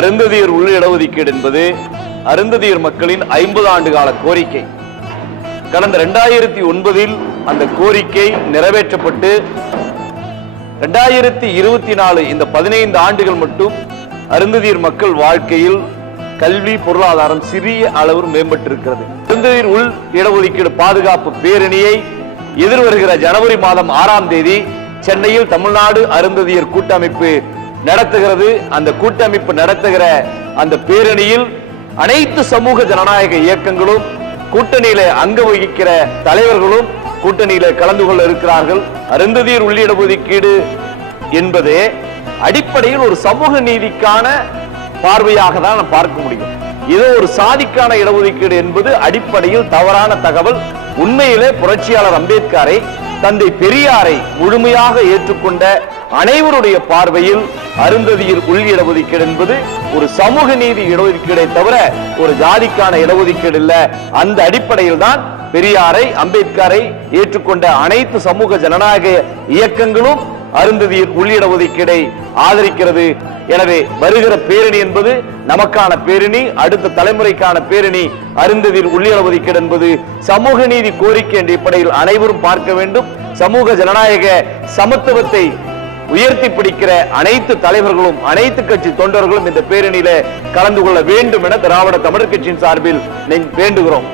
அருந்ததியர் உள் இடஒதுக்கீடு என்பது அருந்ததியர் மக்களின் ஐம்பது ஆண்டு கால கோரிக்கை. கடந்த இரண்டாயிரத்தி ஒன்பதில் அந்த கோரிக்கை நிறைவேற்றப்பட்டு இரண்டாயிரத்தி இருபத்தி நாலு இந்த பதினைந்து ஆண்டுகள் மட்டும் அருந்ததியர் மக்கள் வாழ்க்கையில் கல்வி பொருளாதாரம் சிறிய அளவு மேம்பட்டிருக்கிறது. அருந்ததியர் உள் இடஒதுக்கீடு பாதுகாப்பு பேரணியை எதிர்வருகிற ஜனவரி மாதம் ஆறாம் தேதி சென்னையில் தமிழ்நாடு அருந்ததியர் கூட்டமைப்பு நடத்துகிறது அந்த கூட்டமைப்பு நடத்துகிற அந்த பேரணியில் அனைத்து சமூக ஜனநாயக இயக்கங்களும் கூட்டணியில அங்க வகிக்கிற தலைவர்களும் கூட்டணியில கலந்து கொள்ள இருக்கிறார்கள். அருந்ததியர் உள்ளிட ஒதுக்கீடு என்பது அடிப்படையில் ஒரு சமூக நீதிக்கான பார்வையாக தான் நாம் பார்க்க முடியும். இது ஒரு சாதிக்கான இடஒதுக்கீடு என்பது அடிப்படையில் தவறான தகவல். உண்மையிலே புரட்சியாளர் அம்பேத்கரை தந்தை பெரியாரை முழுமையாக ஏற்றுக்கொண்ட அனைவருடைய பார்வையில் அருந்ததியில் உள் இடஒதுக்கீடு என்பது ஒரு சமூக நீதி இடஒதுக்கீடை தவிர ஒரு ஜாதிக்கான இடஒதுக்கீடு இல்ல. அந்த அடிப்படையில் தான் பெரியாரை அம்பேத்கரை ஏற்றுக்கொண்ட அனைத்து சமூக ஜனநாயக இயக்கங்களும் அருந்ததியில் உள்ளிட ஒதுக்கீடை ஆதரிக்கிறது. எனவே வருகிற பேரணி என்பது நமக்கான பேரணி அடுத்த தலைமுறைக்கான பேரணி. அருந்ததில் உள்ளிட ஒதுக்கீடு என்பது சமூக நீதி கோரிக்கை என்ற அடிப்படையில் அனைவரும் பார்க்க வேண்டும். சமூக ஜனநாயக சமத்துவத்தை உயர்த்தி பிடிக்கிற அனைத்து தலைவர்களும் அனைத்து கட்சி தொண்டர்களும் இந்த பேரணியில கலந்து கொள்ள வேண்டும் என திராவிட தமிழர் கட்சியின் சார்பில் வேண்டுகிறோம்.